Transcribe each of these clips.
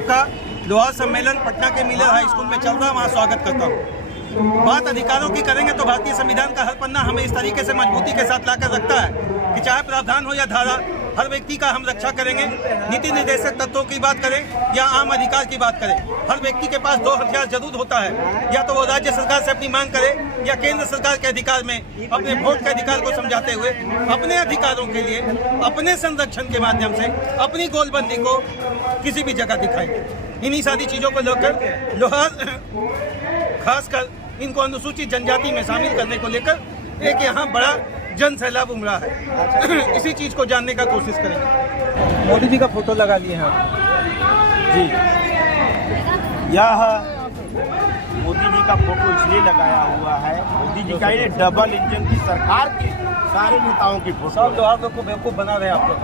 सबका लोहार सम्मेलन पटना के मिलर हाई स्कूल में चल रहा है, वहाँ स्वागत करता हूँ। बात अधिकारों की करेंगे तो भारतीय संविधान का हर पन्ना हमें इस तरीके से मजबूती के साथ लाकर रखता है कि चाहे प्रावधान हो या धारा, हर व्यक्ति का हम रक्षा करेंगे। नीति निर्देशक तत्वों की बात करें या आम अधिकार की बात करें, हर व्यक्ति के पास दो हथियार जरूर होता है, या तो वो राज्य सरकार से अपनी मांग करे या केंद्र सरकार के अधिकार में अपने वोट के अधिकार को समझाते हुए अपने अधिकारों के लिए अपने संरक्षण के माध्यम से अपनी गोलबंदी को किसी भी जगह दिखाएंगे। इन्हीं सारी चीज़ों को लेकर लोहार खासकर इनको अनुसूचित जनजाति में शामिल करने को लेकर एक यहाँ बड़ा जन सैलाब उमड़ा है। इसी चीज़ को जानने का कोशिश करेंगे। मोदी जी का फोटो लगा लिए हैं जी, यह मोदी जी का फोटो इसलिए लगाया हुआ है, मोदी जी का ये डबल इंजन की सरकार के सारे नेताओं की फोटो। सब लोहार को बेवकूफ़ बना रहे हैं आप लोग।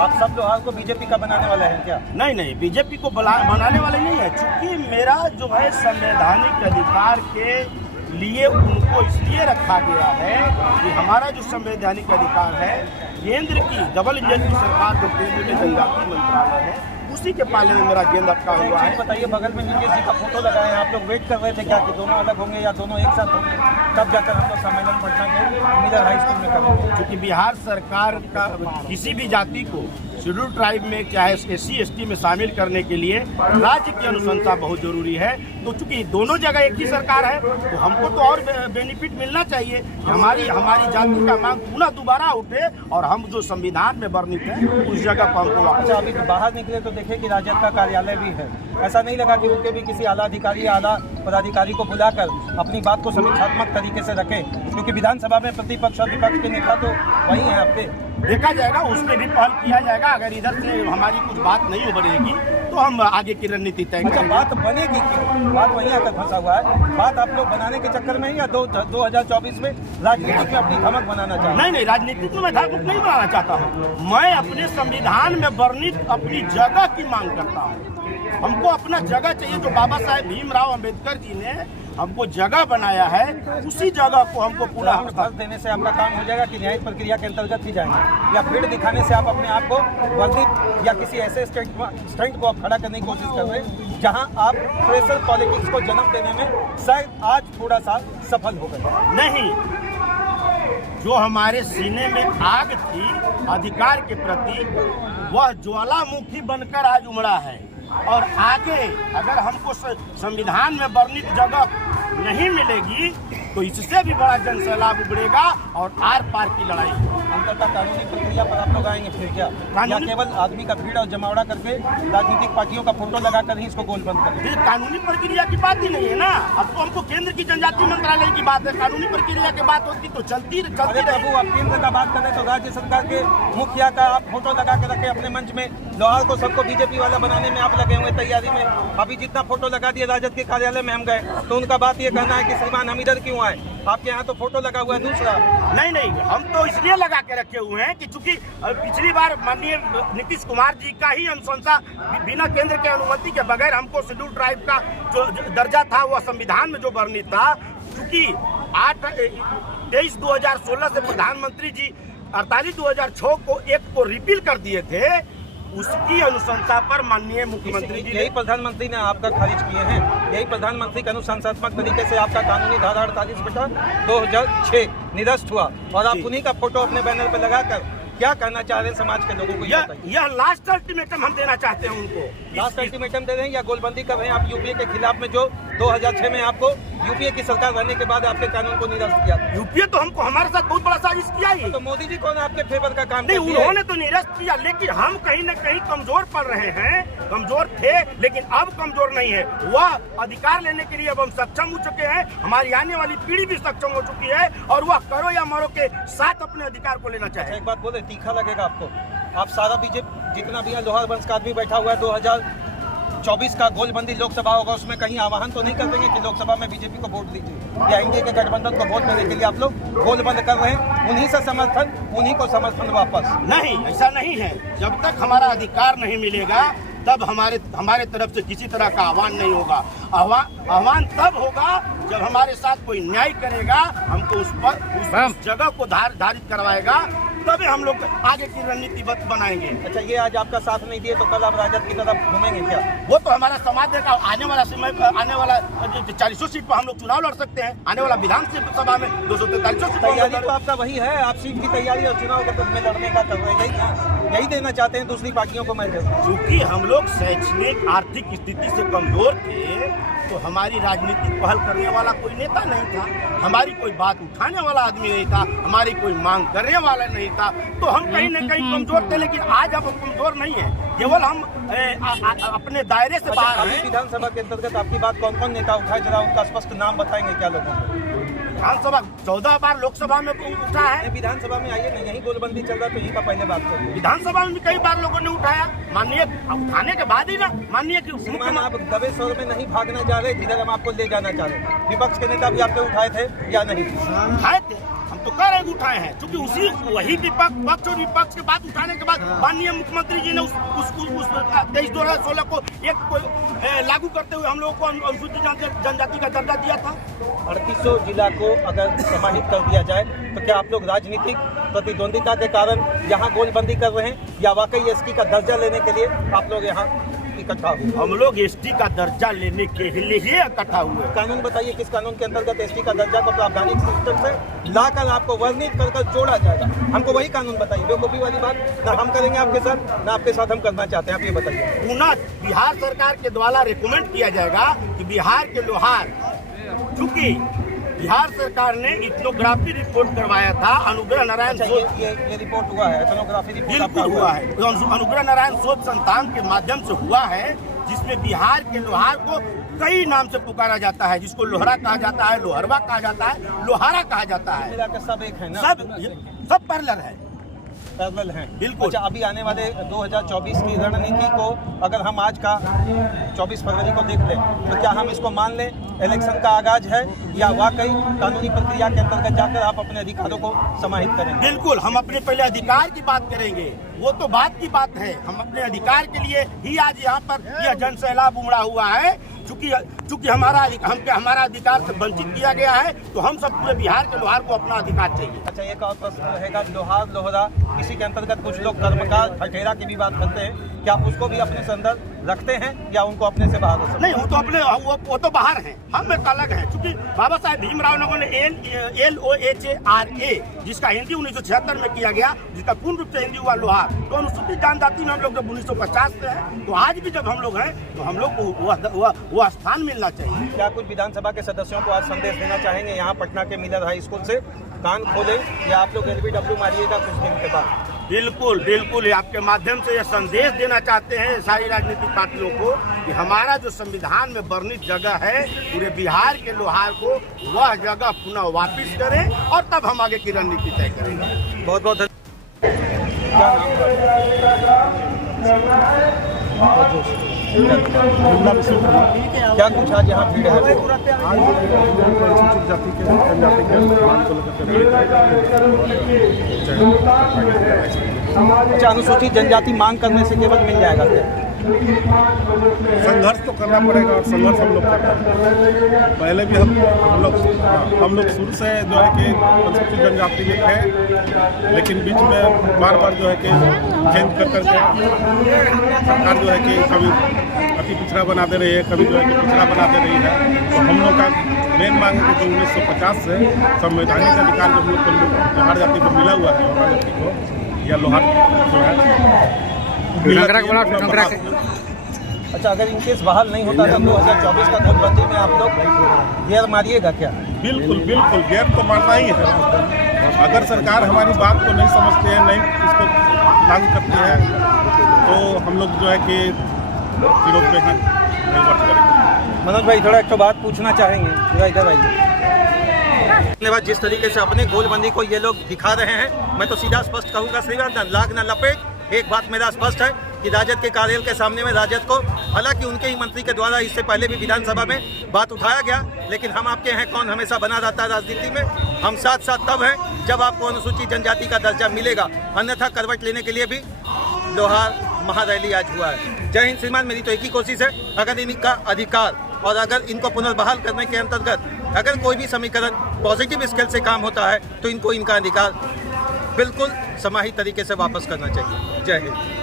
आप सब लोहार को बीजेपी का बनाने वाले हैं क्या? नहीं, बीजेपी को बनाने वाले नहीं है। चूंकि मेरा जो है संवैधानिक अधिकार के लिए उनको इसलिए रखा गया है कि हमारा जो संवैधानिक अधिकार है, केंद्र की डबल इंजन की सरकार जो केंद्र में जनजाति मंत्रालय है उसी के पाले में मेरा गेंद अटका हुआ है। बताइए, बगल में नीतीश जी का फोटो लगाए हैं, आप लोग वेट कर रहे थे क्या कि दोनों अलग होंगे या दोनों एक साथ होंगे? तब जाकर हम लोग सम्मेलन पटना के मिलर हाई स्कूल में करेंगे। क्योंकि बिहार सरकार का किसी भी जाति को शेड्यूल ट्राइब में चाहे SC ST में शामिल करने के लिए राज्य की अनुशंसा बहुत जरूरी है। तो चूंकि दोनों जगह एक ही सरकार है तो हमको तो और बेनिफिट मिलना चाहिए। हमारी जाति का मांग पुनः दोबारा उठे और हम जो संविधान में वर्णित है उस जगह पर हमको वापस। अभी तो बाहर निकले तो देखे कि राजद का कार्यालय भी है। ऐसा नहीं लगा कि उनके भी किसी आला अधिकारी या आला पदाधिकारी को बुलाकर अपनी बात को समीक्षात्मक तरीके से रखें? क्योंकि विधानसभा में प्रतिपक्ष और विपक्ष के नेता तो वही हैं आपके। देखा जाएगा, उसमें भी पहल किया जाएगा। अगर इधर से हमारी कुछ बात नहीं बढ़ेगी तो हम आगे की रणनीति तय करेंगे। अच्छा, बात बनेगी क्यों? बात वहीं आकर फंसा हुआ है। बात आप लोग बनाने के चक्कर में ही या 2024 में राजनीति में अपनी धमक बनाना चाहते हैं? नहीं, राजनीति में मैं धमक नहीं बनाना चाहता हूँ। मैं अपने संविधान में वर्णित अपनी जगह की मांग करता हूँ। हमको अपना जगह चाहिए। जो बाबा साहेब भीमराव अंबेडकर जी ने हमको जगह बनाया है, उसी जगह को हमको पूरा हक देने से आपका काम हो जाएगा कि न्यायिक प्रक्रिया के अंतर्गत ही जाएंगे, या भीड़ दिखाने से आप अपने आप को वर्णित या किसी ऐसे स्टैंड को आप खड़ा करने की कोशिश कर रहे हैं जहां आप प्रेशर पॉलिटिक्स को जन्म देने में शायद आज थोड़ा सा सफल हो गए? नहीं, जो हमारे सीने में आग थी अधिकार के प्रति, वह ज्वालामुखी बनकर आज उमड़ा है। और आगे अगर हमको संविधान में वर्णित जगह नहीं मिलेगी तो इससे भी बड़ा जन सैलाब उभरेगा और आर पार की लड़ाई। अंततः कानूनी प्रक्रिया पर आप लोग आएंगे फिर क्या? या केवल आदमी का भीड़ और जमावड़ा करके राजनीतिक पार्टियों का फोटो लगाकर ही इसको गोलबंद करेंगे? कानूनी प्रक्रिया की बात ही नहीं है ना। अब तो हमको केंद्र की जनजाति मंत्रालय की बात है। कानूनी प्रक्रिया की बात होती तो चलती बाबू, आप केंद्र का बात करें तो राज्य सरकार के मुखिया का आप फोटो लगा के रखे अपने मंच में। लोहार को सबको बीजेपी वाला बनाने में आप लगे हुए तैयारी में। अभी जितना फोटो लगा दिया राजद के कार्यालय में हम गए तो उनका बात ये कहना है कि श्रीमान हम इधर क्यों आए, आपके यहाँ तो फोटो लगा हुआ है दूसरा। नहीं, हम तो इसलिए लगा के रखे हुए हैं कि चूंकि पिछली बार माननीय नीतीश कुमार जी का ही अनुशंसा बिना केंद्र के अनुमति के बगैर हमको शेड्यूल ट्राइब का जो दर्जा था वह संविधान में जो वर्णित था, चूंकि 23/2016 से प्रधानमंत्री जी 48/2006 को एक को रिपील कर दिए थे, उसकी अनुशंसा पर माननीय मुख्यमंत्री जी, यही प्रधानमंत्री ने आपका खारिज किए हैं। यही प्रधानमंत्री के अनुशंसात्मक तरीके से आपका कानूनी धारा 48/2006 निरस्त हुआ और आप उन्हीं का फोटो अपने बैनर पर लगाकर क्या कहना चाह रहे हैं समाज के लोगों को? यह लास्ट अल्टीमेटम हम देना चाहते हैं उनको। लास्ट अल्टीमेटम दे रहे हैं या गोलबंदी कर रहे हैं आप यूपीए के खिलाफ में, जो 2006 में आपको यूपीए की सरकार रहने के बाद आपके कानून को निरस्त किया? यूपीए तो हमको हमारे साथ बहुत बड़ा साजिश किया ही। तो मोदी जी कौन आपके फेवर का काम नहीं, उन्होंने तो निरस्त किया, लेकिन हम कहीं न कहीं कमजोर पड़ रहे हैं। कमजोर थे लेकिन अब कमजोर नहीं है। वह अधिकार लेने के लिए अब हम सक्षम हो चुके हैं। हमारी आने वाली पीढ़ी भी सक्षम हो चुकी है और वह करो या मरो के साथ अपने अधिकार को लेना चाहिए। एक बात बोले, तीखा लगेगा आपको? आप सारा बीजेपी जितना भी है लोहार वंश का आदमी बैठा हुआ है, 2024 का गोलबंदी लोकसभा होगा, उसमें कहीं आह्वान तो नहीं कर देंगे कि लोकसभा में बीजेपी को वोट दीजिए, या एनडीए के गठबंधन को वोट देने के लिए आप लोग गोलबंद कर रहे हैं? उन्हीं से समर्थन, उन्हीं को समर्थन वापस? नहीं, ऐसा नहीं है। जब तक हमारा अधिकार नहीं मिलेगा तब हमारे तरफ से किसी तरह का आह्वान नहीं होगा। आह्वान तब होगा जब हमारे साथ कोई न्याय करेगा, हमको उस जगह को धारित करवाएगा तभी हम लोग आगे की रणनीति बनाएंगे। अच्छा, ये आज आपका साथ नहीं दिए तो कल आप राजद की तरफ घूमेंगे क्या? वो तो हमारा समाज देगा। आने वाला समय, आने वाला 40 सीट पर हम लोग चुनाव लड़ सकते हैं। आने वाला विधानसभा में 243 सीट। तैयारी तो आपका वही है, आप सीट की तैयारी और चुनाव में लड़ने का कर रहे हैं, यही देना चाहते हैं दूसरी पार्टियों को मैसेज। क्योंकि हम लोग शैक्षणिक आर्थिक स्थिति से कमजोर थे, तो हमारी राजनीतिक पहल करने वाला कोई नेता नहीं था, हमारी कोई बात उठाने वाला आदमी नहीं था, हमारी कोई मांग करने वाला नहीं था, तो हम कहीं न कहीं कमजोर थे। लेकिन आज अब हम कमजोर नहीं है, केवल हम अपने दायरे से बाहर हैं। विधानसभा के अंतर्गत आपकी बात कौन कौन नेता उठाए, जरा उनका स्पष्ट नाम बताएंगे क्या लोगों को? विधानसभा 14 बार लोकसभा में उठा है। विधानसभा में आइए ना, यही गोलबंदी चल रहा है तो यही का पहले बात करिए। विधानसभा में भी कई बार लोगों ने उठाया, माननीय उठाने के बाद ही ना माननीय की श्रीमान आप दबे स्वर में नहीं भागना चाह रहे, जिधर हम आपको ले जाना चाह रहे। विपक्ष के नेता भी आपके उठाए थे या नहीं? उठाए थे, हम तो कह रहे हैं उठाए हैं, क्योंकि उसी वही पक्ष और विपक्ष के बाद उठाने के बाद माननीय मुख्यमंत्री जी ने उस 23/2016 को लागू करते हुए हम लोगों को अनुसूचित जनजाति का दर्जा दिया था। 3800 जिला को अगर समाहित कर दिया जाए तो क्या आप लोग राजनीतिक प्रतिद्वंदिता के कारण यहाँ गोलबंदी कर रहे हैं या वाकई एसटी का दर्जा लेने के लिए आप लोग यहाँ इकट्ठा हुए? हम लोग एसटी का दर्जा लेने के लिए ही इकट्ठा हुए। कानून बताइए, किस कानून के अंतर्गत एसटी का दर्जा को प्रावधानिक सिस्टम से लाकर आपको वर्णित कर जोड़ा जाएगा? हमको वही कानून बताइए। बेवकूफ़ी वाली बात ना हम करेंगे आपके साथ, ना आपके साथ हम करना चाहते हैं। आप ये बताइए। पुनः बिहार सरकार के द्वारा रिकमेंड किया जाएगा कि बिहार के लोहार, चूंकि बिहार सरकार ने इथनोग्राफी रिपोर्ट करवाया था अनुग्रह नारायण शोध, ये रिपोर्ट हुआ है, इथनोग्राफी रिपोर्ट बिल्कुल हुआ है, अनुग्रह नारायण शोध संस्थान के माध्यम से हुआ है, जिसमें बिहार के लोहार को कई नाम से पुकारा जाता है, जिसको लोहरा कहा जाता है, लोहरवा कहा जाता है, लोहारा कहा जाता है। सब एक है ना? सब पैरेलल है, पैरेलल हैं। बिल्कुल। अच्छा, अभी आने वाले 2024 की रणनीति को अगर हम आज का 24 फरवरी को देख लें तो क्या हम इसको मान लें इलेक्शन का आगाज है या वाकई कानूनी प्रक्रिया के अंतर्गत जाकर आप अपने अधिकारों को समाहित करेंगे? बिल्कुल, हम अपने पहले अधिकार की बात करेंगे, वो तो बात की बात है। हम अपने अधिकार के लिए ही आज यहाँ पर यह जन सैलाब उमड़ा हुआ है। चूंकि हमारा अधिकार से वंचित किया गया है, तो हम सब पूरे बिहार के लोहार को अपना अधिकार चाहिए। अच्छा, एक और प्रश्न रहेगा, लोहार लोहरा इसी के अंतर्गत कुछ लोग कर्मकार ठठेरा की भी बात करते हैं, क्या आप उसको भी अपने से अंदर रखते हैं या उनको अपने से बाहर? नहीं, वो तो अपने वो तो बाहर हैं, हम एक अलग हैं। क्योंकि बाबा साहेब भीमराव लोगों ने LOHARA, जिसका हिंदी 1976 में किया गया, जिसका पूर्ण रूप से हिंदी हुआ लोहार, तो अनुसूचित जनजाति में हम लोग जब 1950 से हैं, तो आज भी जब हम लोग हैं तो हम लोग को वो स्थान मिलना चाहिए। क्या कुछ विधानसभा के सदस्यों को आज संदेश देना चाहेंगे यहाँ पटना के मिलर हाई स्कूल से? कान खोले या आप लोग LBW मारिएगा कुछ दिन के बाद? बिल्कुल बिल्कुल, आपके माध्यम से यह संदेश देना चाहते हैं सारी राजनीतिक पार्टियों को कि हमारा जो संविधान में वर्णित जगह है, पूरे बिहार के लोहार को वह जगह पुनः वापस करें और तब हम आगे की रणनीति तय करेंगे। बहुत बहुत धन्यवाद। क्या कुछ आज यहाँ भीड़ है? अच्छा, अनुसूचित जनजाति मांग करने से केवल मिल जाएगा क्या? संघर्ष तो करना पड़ेगा और संघर्ष हम लोग कर रहे हैं। पहले भी हम लोग शुरू से जो है कि अनुसूचित जनजाति में थे, लेकिन बीच में बार बार जो है कि चेंज कर करके सरकार जो है कि कभी अति पिछड़ा बना दे रही है, कभी जो है कि पिछड़ा बना दे रही है। तो हम लोग का मेन मांग है कि 1950 से संवैधानिक अधिकार जो हम लोग को लोहार जाति को मिला हुआ है, लोहार जाति को या लोहार जो है। अच्छा, अगर इनकेस बहाल नहीं होता था 2024 का नोटबंदी में आप लोग गेयर मारिएगा क्या? बिल्कुल बिल्कुल, गेयर तो मारना ही है। अगर सरकार हमारी बात को नहीं समझती है, नहीं इसको लागू करती है, तो हम लोग जो है कि विरोध में ही वर्ष करेंगे। मनोज भाई, थोड़ा एक तो बात पूछना चाहेंगे, थोड़ा इधर आइए। धन्यवाद। जिस तरीके से अपने गोलबंदी को ये लोग दिखा रहे हैं, मैं तो सीधा स्पष्ट कहूँगा, श्रीमान न लाग न लपेट। एक बात मेरा स्पष्ट है कि राजद के कार्यालय के सामने में राजद को, हालांकि उनके ही मंत्री के द्वारा इससे पहले भी विधानसभा में बात उठाया गया, लेकिन हम आपके हैं कौन हमेशा बना रहता है राजनीति में। हम साथ साथ तब हैं जब आपको अनुसूचित जनजाति का दर्जा मिलेगा, अन्यथा करवट लेने के लिए भी लोहार महारैली आज हुआ है। जय हिंद श्रीमान। मेरी तो एक ही कोशिश है, अगर इनका अधिकार और अगर इनको पुनर्बहाल करने के अंतर्गत अगर कोई भी समीकरण पॉजिटिव स्केल से काम होता है तो इनको इनका अधिकार बिल्कुल समाहित तरीके से वापस करना चाहिए। जय हिंद।